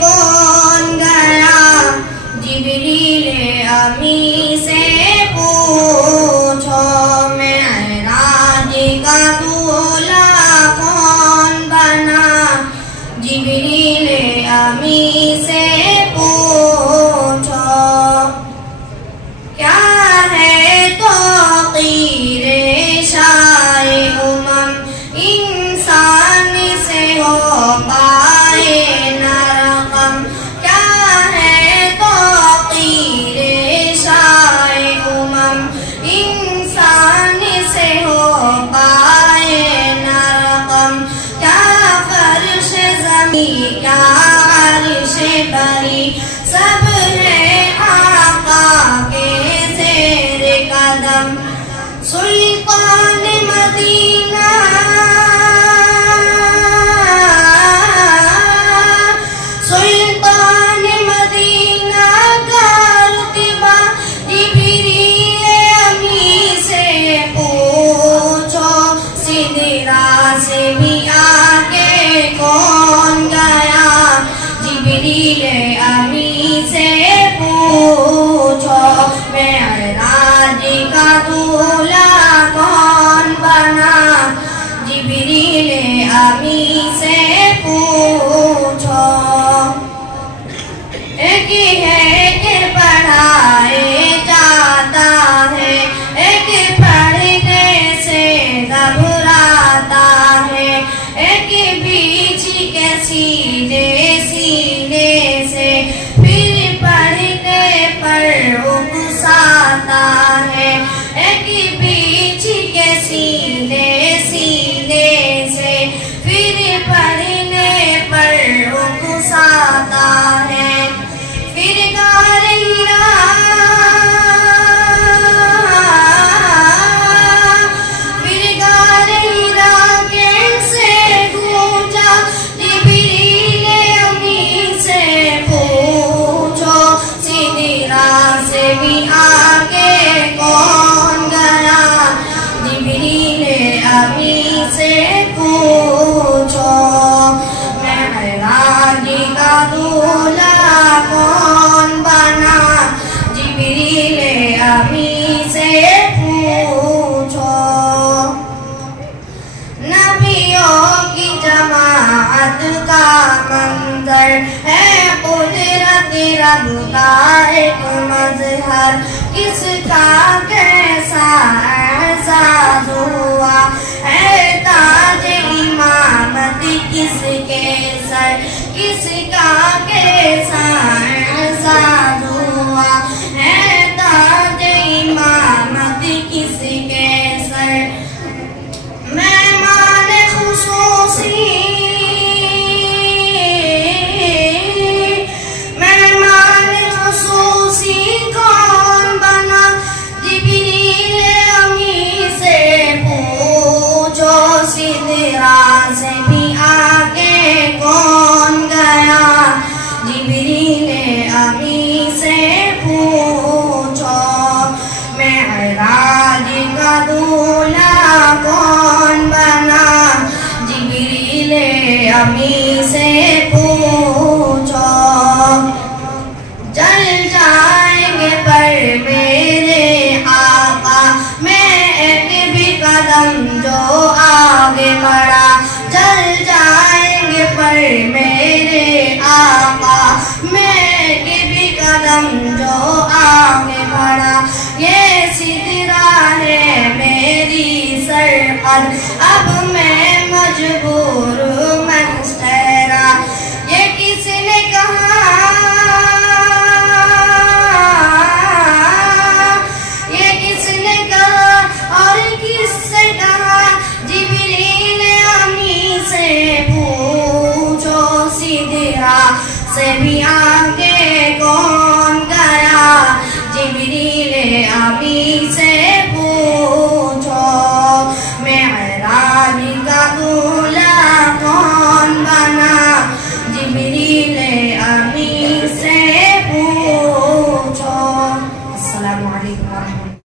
कौन गया, जिब्रील अमी से पूछो, मेराज का दूल्हा कौन बना, जिब्रील अमी से पूछो। क्या है तो कीरे शाए उमम, इंसान से हो पाए न रकम। क्या है तो कीरे शाए उमम, इंसान से हो पाए न रकम। क्या फर्श ज़मी, क्या अर्श बरी, सब है आका के ज़ेर कदम। सुल्तान मदीना, सुल्तान मदीना का रुतबा, जिब्रील अमी से पूछो। सिदरा से भी आगे कौन गया, जिब्रील अमी से पूछो। मेराज का दूल्हा कौन बना, जिब्रील अमी से पूछो। एक है कि पढ़ाए जाता है, एक पढ़ने से घबराता है, एक बीच के सीने सीने से फिर पढ़ने पर उकसाता है। एक बीच के सीने सीने से फिर पढ़ने पर उकसाता है। फिर गारे हीरा, फिर गारे हीरा कैसे गूंजा, जिब्रील अमी से पूछो। सिदरा से भी आगे कौन गया, जिब्रील अमी से पूछो। मेराज का दूल्हा कौन बना, जिब्रील अमी से पूछो। नबियों की जमाअत का मंजर है कुदरत रब का एक मजहर। किसका कैसा एहसास हुआ है ताज इमामत किसके सर, किसका कैसा एहसास हुआ है ताज इमामत किसके सर। मेहमान खुसूसी, मेहमान खुसूसी कौन बना, जिब्रील अमी से पूछो। सिदरा से भी आगे कौन गया, जिब्रील अमी से पूछो। मेराज का दूल्हा कौन बना, जिब्रील अमी से पूछो। जल जाएंगे पर मेरे आका, मैं एक भी कदम जो आगे बढ़ा। जल जाएंगे पर मेरे आका, मैं एक भी कदम जो आगे बढ़ा। ये सिदरा है मेरी सरहद, अब मैं मजबूर महसरा। ये किसने कहा, ये किसने कहा और किससे कहा, जिब्रील अमी से पूछो। सिदरा से भी